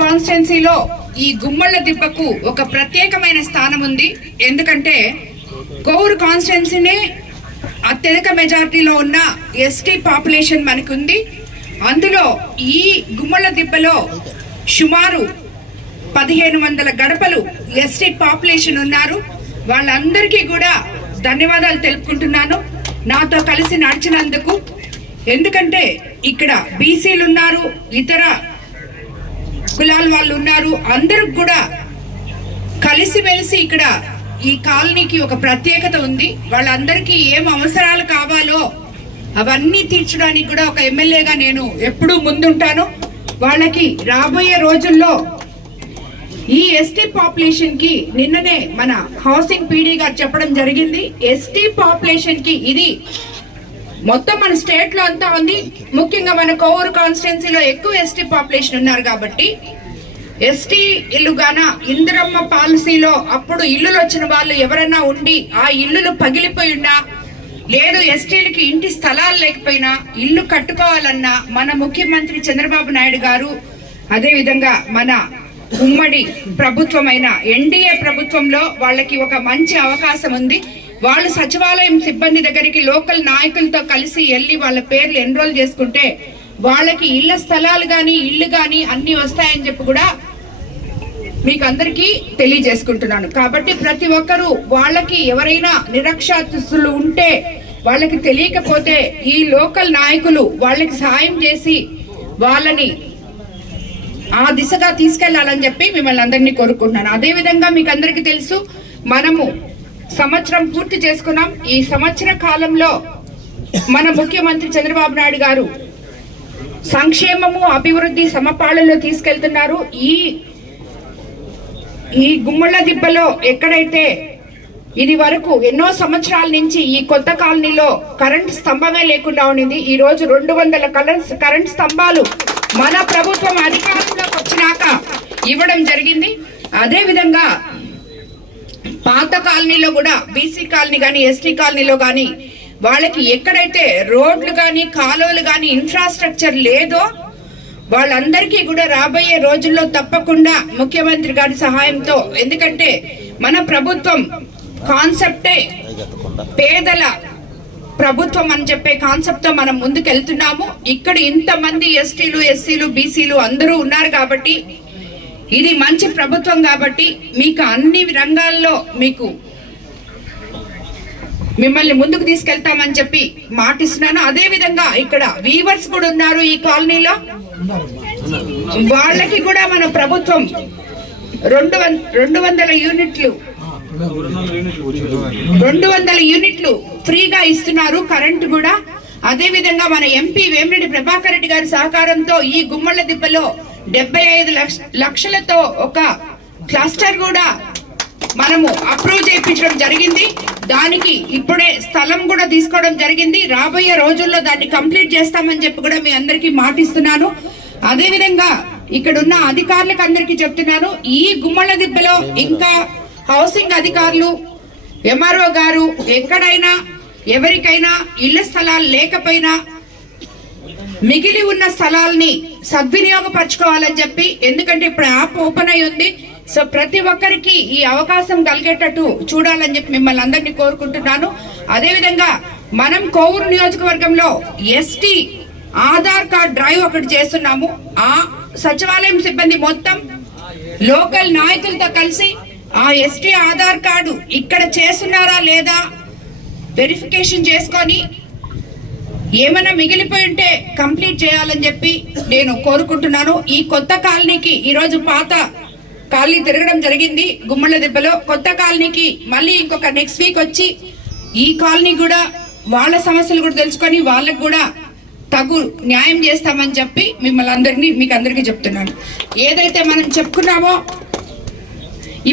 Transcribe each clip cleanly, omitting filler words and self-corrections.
కాన్స్టిట్యున్సీలో ఈ గుమ్మళ్ళ దిబ్బకు ఒక ప్రత్యేకమైన స్థానం ఉంది. ఎందుకంటే కోవూరు కాన్స్టిట్యున్సీనే అత్యధిక మెజారిటీలో ఉన్న ఎస్టీ పాపులేషన్ మనకుంది. అందులో ఈ గుమ్మళ్ళ దిబ్బలో సుమారు 1500 గడపలు ఎస్టీ పాపులేషన్ ఉన్నారు. వాళ్ళందరికీ కూడా ధన్యవాదాలు తెలుపుకుంటున్నాను నాతో కలిసి నడిచినందుకు. ఎందుకంటే ఇక్కడ బీసీలు ఉన్నారు, ఇతర కులాల వాళ్ళు ఉన్నారు. అందరూ కూడా కలిసిమెలిసి ఇక్కడ ఈ కాలనీకి ఒక ప్రత్యేకత ఉంది. వాళ్ళందరికీ ఏం అవసరాలు కావాలో అవన్నీ తీర్చడానికి కూడా ఒక ఎమ్మెల్యేగా నేను ఎప్పుడూ ముందుంటాను. వాళ్ళకి రాబోయే రోజుల్లో ఈ ఎస్టీ పాపులేషన్ కి నిన్ననే మన హౌసింగ్ పీడీ గారు చెప్పడం జరిగింది. ఎస్టీ పాపులేషన్ కి ఇది మొత్తం మన స్టేట్ లో అంతా ఉంది. ముఖ్యంగా మన కోవూరు కాన్స్టిట్యున్సీలో ఎక్కువ ఎస్టీ పాపులేషన్ ఉన్నారు కాబట్టి ఎస్టీ ఇల్లు గాన ఇందిరమ్మ పాలసీలో అప్పుడు ఇల్లులు వచ్చిన వాళ్ళు ఎవరైనా ఉండి ఆ ఇల్లులు పగిలిపోయి ఉన్నా, లేదు ఎస్టీలకి ఇంటి స్థలాలు లేకపోయినా ఇల్లు కట్టుకోవాలన్నా మన ముఖ్యమంత్రి చంద్రబాబు నాయుడు గారు, అదే విధంగా మన ఉమ్మడి ప్రభుత్వమైన ఎన్డీఏ ప్రభుత్వంలో వాళ్ళకి ఒక మంచి అవకాశం ఉంది. వాళ్ళు సచివాలయం సిబ్బంది దగ్గరికి లోకల్ నాయకులతో కలిసి వెళ్ళి వాళ్ళ పేర్లు ఎన్రోల్ చేసుకుంటే వాళ్ళకి ఇళ్ల స్థలాలు గాని ఇల్లు గాని అన్ని వస్తాయని చెప్పి కూడా మీకు అందరికీ తెలియజేసుకుంటున్నాను. కాబట్టి ప్రతి ఒక్కరూ వాళ్ళకి ఎవరైనా నిరక్షరాస్యులు ఉంటే వాళ్ళకి తెలియకపోతే ఈ లోకల్ నాయకులు వాళ్ళకి సహాయం చేసి వాళ్ళని ఆ దిశగా తీసుకెళ్లాలని చెప్పి మిమ్మల్ని అందరినీ కోరుకుంటున్నాను. అదే విధంగా మీకు అందరికీ తెలుసు, మనము సంవత్సరం పూర్తి చేసుకున్నాం. ఈ సంవత్సర కాలంలో మన ముఖ్యమంత్రి చంద్రబాబు నాయుడు గారు సంక్షేమము అభివృద్ధి సమపాళలో తీసుకెళ్తున్నారు. ఈ గుమ్మళ్ళ దిబ్బలో ఎక్కడైతే ఇది వరకు ఎన్నో సంవత్సరాల నుంచి ఈ కొత్త కాలనీలో కరెంట్ స్తంభమే లేకుండా ఉండింది. ఈ రోజు 200 కరెంట్ స్తంభాలు మన ప్రభుత్వం అధికారంలోకి వచ్చినాక ఇవ్వడం జరిగింది. అదే విధంగా పాత కాలనీలో కూడా బీసీ కాలనీ గాని ఎస్టీ కాలనీలో గాని వాళ్ళకి ఎక్కడైతే రోడ్లు గాని కాలువలు గాని ఇన్ఫ్రాస్ట్రక్చర్ లేదో వాళ్ళందరికీ కూడా రాబోయే రోజుల్లో తప్పకుండా ముఖ్యమంత్రి గారి సహాయంతో, ఎందుకంటే మన ప్రభుత్వం కాన్సెప్టే పేదల ప్రభుత్వం అని చెప్పే కాన్సెప్ట్ తో మనం ముందుకెళ్తున్నాము. ఇక్కడ ఇంతమంది ఎస్టీలు ఎస్సీలు బీసీలు అందరూ ఉన్నారు కాబట్టి ఇది మంచి ప్రభుత్వం కాబట్టి మీకు అన్ని రంగాల్లో మిమ్మల్ని ముందుకు తీసుకెళ్తామని చెప్పి మాటిస్తున్నాను. అదే విధంగా ఇక్కడ వీవర్స్ కూడా ఉన్నారు ఈ కాలనీలో. వాళ్ళకి కూడా మన ప్రభుత్వం 200 యూనిట్లు ఫ్రీగా ఇస్తున్నారు, కరెంటు కూడా. అదే విధంగా మన ఎంపీ వేమిరెడ్డి ప్రభాకర్ రెడ్డి గారి సహకారంతో ఈ గుమ్మళ్ళ దిబ్బలో 75 లక్షలతో ఒక క్లస్టర్ కూడా మనము అప్రూవ్ చేయించడం జరిగింది. దానికి ఇప్పుడే స్థలం కూడా తీసుకోవడం జరిగింది. రాబోయే రోజుల్లో దాన్ని కంప్లీట్ చేస్తామని చెప్పి కూడా మీ అందరికీ మాటిస్తున్నాను. అదే విధంగా ఇక్కడ ఉన్న అధికారులకు అందరికీ చెప్తున్నాను, ఈ గుమ్మళ్ళ దిబ్బలో ఇంకా హౌసింగ్ అధికారులు, ఎంఆర్ఓ గారు ఎక్కడైనా ఎవరికైనా ఇళ్ల స్థలాలు లేకపోయినా మిగిలి ఉన్న స్థలాల్ని సద్వినియోగపరచుకోవాలని చెప్పి, ఎందుకంటే ఇప్పుడు యాప్ ఓపెన్ అయి ఉంది. సో ప్రతి ఒక్కరికి ఈ అవకాశం కలిగేటట్టు చూడాలని చెప్పి మిమ్మల్ని అందరినీ కోరుకుంటున్నాను. అదే విధంగా మనం కోవూరు నియోజకవర్గంలో ఎస్టీ ఆధార్ కార్డ్ డ్రైవ్ ఒకటి చేస్తున్నాము. ఆ సచివాలయం సిబ్బంది మొత్తం లోకల్ నాయకులతో కలిసి ఆ ఎస్టీ ఆధార్ కార్డు ఇక్కడ చేస్తున్నారా లేదా వెరిఫికేషన్ చేసుకొని ఏమైనా మిగిలిపోయి ఉంటే కంప్లీట్ చేయాలని చెప్పి నేను కోరుకుంటున్నాను. ఈ కొత్త కాలనీకి ఈరోజు పాత కాలనీ తిరగడం జరిగింది గుమ్మళ్ళ దిబ్బలో. కొత్త కాలనీకి మళ్ళీ ఇంకొక నెక్స్ట్ వీక్ వచ్చి ఈ కాలనీ కూడా వాళ్ళ సమస్యలు కూడా తెలుసుకొని వాళ్ళకు కూడా తగు న్యాయం చేస్తామని చెప్పి మీకు అందరికీ చెప్తున్నాను. ఏదైతే మనం చెప్పుకున్నామో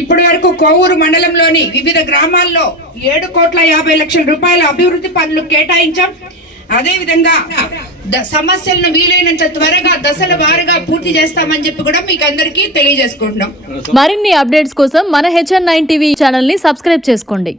ఇప్పటి వరకు కోవూరు మండలంలోని వివిధ గ్రామాల్లో 7,50,00,000 రూపాయల అభివృద్ధి పనులు కేటాయించాం. అదే విధంగా సమస్యలను వీలైనంత త్వరగా దశల వారీగా పూర్తి చేస్తామని చెప్పి కూడా మీకు అందరికీ తెలియజేసుకుంటున్నాం. మరిన్ని అప్డేట్స్ కోసం మన HN9 టీవీ ఛానల్ ని సబ్స్క్రైబ్ చేసుకోండి.